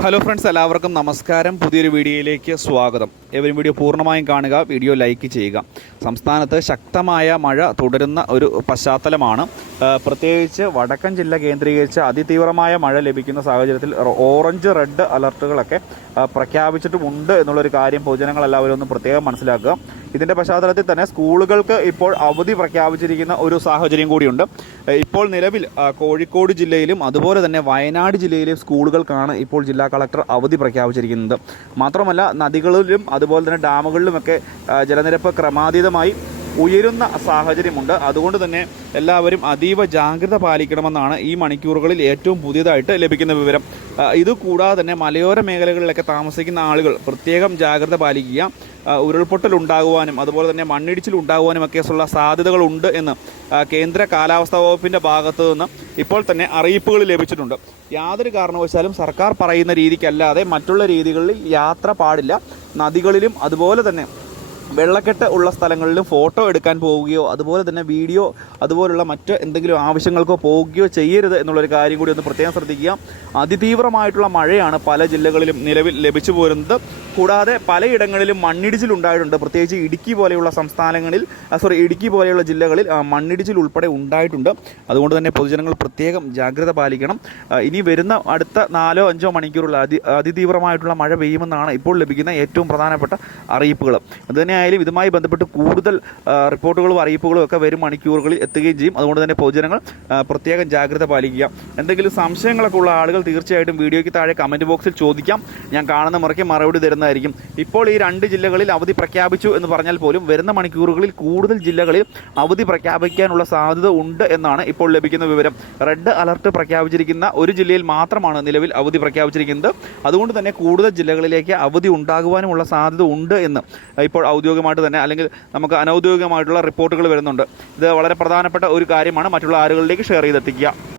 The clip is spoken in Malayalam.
ഹലോ ഫ്രണ്ട്സ് എല്ലാവർക്കും നമസ്കാരം. പുതിയൊരു വീഡിയോയിലേക്ക് സ്വാഗതം. ഏവരും വീഡിയോ പൂർണമായും കാണുക വീഡിയോ ലൈക്ക് ചെയ്യുക. സംസ്ഥാനത്ത് ശക്തമായ മഴ തുടരുന്ന ഒരു പശ്ചാത്തലമാണ്. പ്രത്യേകിച്ച് വടക്കൻ ജില്ല കേന്ദ്രീകരിച്ച് അതിതീവ്രമായ മഴ ലഭിക്കുന്ന സാഹചര്യത്തിൽ ഓറഞ്ച് റെഡ് അലർട്ടുകളൊക്കെ പ്രഖ്യാപിച്ചിട്ടുമുണ്ട് എന്നുള്ളൊരു കാര്യം പൊതുജനങ്ങൾ എല്ലാവരും ഒന്ന് പ്രത്യേകം മനസ്സിലാക്കുക. ഇതിന്റെ പശ്ചാത്തലത്തിൽ തന്നെ സ്കൂളുകൾക്ക് ഇപ്പോൾ അവധി പ്രഖ്യാപിച്ചിരിക്കുന്ന ഒരു സാഹചര്യം കൂടിയുണ്ട്. ഇപ്പോൾ നിലവിൽ കോഴിക്കോട് ജില്ലയിലും അതുപോലെ തന്നെ വയനാട് ജില്ലയിലെ സ്കൂളുകൾക്കാണ് ഇപ്പോൾ ജില്ലാ കളക്ടർ അവധി പ്രഖ്യാപിച്ചിരിക്കുന്നത്. മാത്രമല്ല നദികളിലും അതുപോലെ തന്നെ ഡാമുകളിലുമൊക്കെ ജലനിരപ്പ് ക്രമാതീതമായി ഉയരുന്ന സാഹചര്യമുണ്ട്. അതുകൊണ്ട് തന്നെ എല്ലാവരും അതീവ ജാഗ്രത പാലിക്കണമെന്നാണ് ഈ മണിക്കൂറുകളിൽ ഏറ്റവും പുതിയതായിട്ട് ലഭിക്കുന്ന വിവരം. ഇത് കൂടാതെ തന്നെ മലയോര മേഖലകളിലൊക്കെ താമസിക്കുന്ന ആളുകൾ പ്രത്യേകം ജാഗ്രത പാലിക്കുക ഉരുൾപൊട്ടൽ ഉണ്ടാകുവാനും അതുപോലെ തന്നെ മണ്ണിടിച്ചിൽ ഉണ്ടാകുവാനും ഒക്കെ ഉള്ള സാധ്യതകളുണ്ട് എന്ന് കേന്ദ്ര കാലാവസ്ഥാ വകുപ്പിന്റെ ഭാഗത്തു നിന്ന് ഇപ്പോൾ തന്നെ അറിയിപ്പുകൾ ലഭിച്ചിട്ടുണ്ട്. യാതൊരു കാരണവശാലും സർക്കാർ പറയുന്ന രീതിക്കല്ലാതെ മറ്റുള്ള രീതികളിൽ യാത്ര പാടില്ല. നദികളിലും അതുപോലെ തന്നെ വെള്ളക്കെട്ട് ഉള്ള സ്ഥലങ്ങളിൽ ഫോട്ടോ എടുക്കാൻ പോവുകയോ അതുപോലെ തന്നെ വീഡിയോ അതുപോലുള്ള മറ്റ് എന്തെങ്കിലും ആവശ്യങ്ങൾക്കോ പോവുകയോ ചെയ്യരുത് എന്നുള്ളൊരു കാര്യം കൂടി ഒന്ന് പ്രത്യേകം ശ്രദ്ധിക്കുക. അതിതീവ്രമായിട്ടുള്ള മഴയാണ് പല ജില്ലകളിലും നിലവിൽ ലഭിച്ചു പോരുന്നത്. കൂടാതെ പലയിടങ്ങളിലും മണ്ണിടിച്ചിൽ ഉണ്ടായിട്ടുണ്ട് പ്രത്യേകിച്ച് ഇടുക്കി പോലെയുള്ള സംസ്ഥാനങ്ങളിൽ സോറി ഇടുക്കി പോലെയുള്ള ജില്ലകളിൽ മണ്ണിടിച്ചിൽ ഉൾപ്പെടെ ഉണ്ടായിട്ടുണ്ട്. അതുകൊണ്ട് തന്നെ പൊതുജനങ്ങൾ പ്രത്യേകം ജാഗ്രത പാലിക്കണം. ഇനി വരുന്ന അടുത്ത നാലോ അഞ്ചോ മണിക്കൂറുള്ള അതി അതിതീവ്രമായിട്ടുള്ള മഴ പെയ്യുമെന്നാണ് ഇപ്പോൾ ലഭിക്കുന്ന ഏറ്റവും പ്രധാനപ്പെട്ട അറിയിപ്പുകൾ. അതുതന്നെയായാലും ഇതുമായി ബന്ധപ്പെട്ട് കൂടുതൽ റിപ്പോർട്ടുകളും അറിയിപ്പുകളും ഒക്കെ വരും മണിക്കൂറുകളിൽ എത്തുകയും ചെയ്യും. അതുകൊണ്ട് തന്നെ പൊതുജനങ്ങൾ പ്രത്യേകം ജാഗ്രത പാലിക്കുക. എന്തെങ്കിലും സംശയങ്ങളൊക്കെ ഉള്ള ആളുകൾ തീർച്ചയായിട്ടും വീഡിയോയ്ക്ക് താഴെ കമന്റ് ബോക്സിൽ ചോദിക്കാം. ഞാൻ കാണുന്ന മുറയ്ക്ക് മറുപടി തരുന്നതായിരിക്കും. ഇപ്പോൾ ഈ രണ്ട് ജില്ലകളിൽ അവധി പ്രഖ്യാപിച്ചു എന്ന് പറഞ്ഞാൽ പോലും വരുന്ന മണിക്കൂറുകളിൽ കൂടുതൽ ജില്ലകളിൽ അവധി പ്രഖ്യാപിക്കാനുള്ള സാധ്യത ഉണ്ട് എന്നാണ് ഇപ്പോൾ ലഭിക്കുന്ന വിവരം. റെഡ് അലർട്ട് പ്രഖ്യാപിച്ചിരിക്കുന്ന ഒരു ജില്ലയിൽ മാത്രമാണ് നിലവിൽ അവധി പ്രഖ്യാപിച്ചിരിക്കുന്നത്. അതുകൊണ്ട് തന്നെ കൂടുതൽ ജില്ലകളിലേക്ക് അവധി ഉണ്ടാകുവാനുമുള്ള സാധ്യത ഉണ്ട് എന്ന് ഇപ്പോൾ ഔദ്യോഗികമായിട്ട് തന്നെ അല്ലെങ്കിൽ നമുക്ക് അനൗദ്യോഗികമായിട്ടുള്ള റിപ്പോർട്ടുകൾ വരുന്നുണ്ട്. ഇത് വളരെ പ്രധാനപ്പെട്ട ഒരു കാര്യമാണ്. മറ്റുള്ള ആളുകളിലേക്ക് ഷെയർ ചെയ്തെത്തിക്കുക.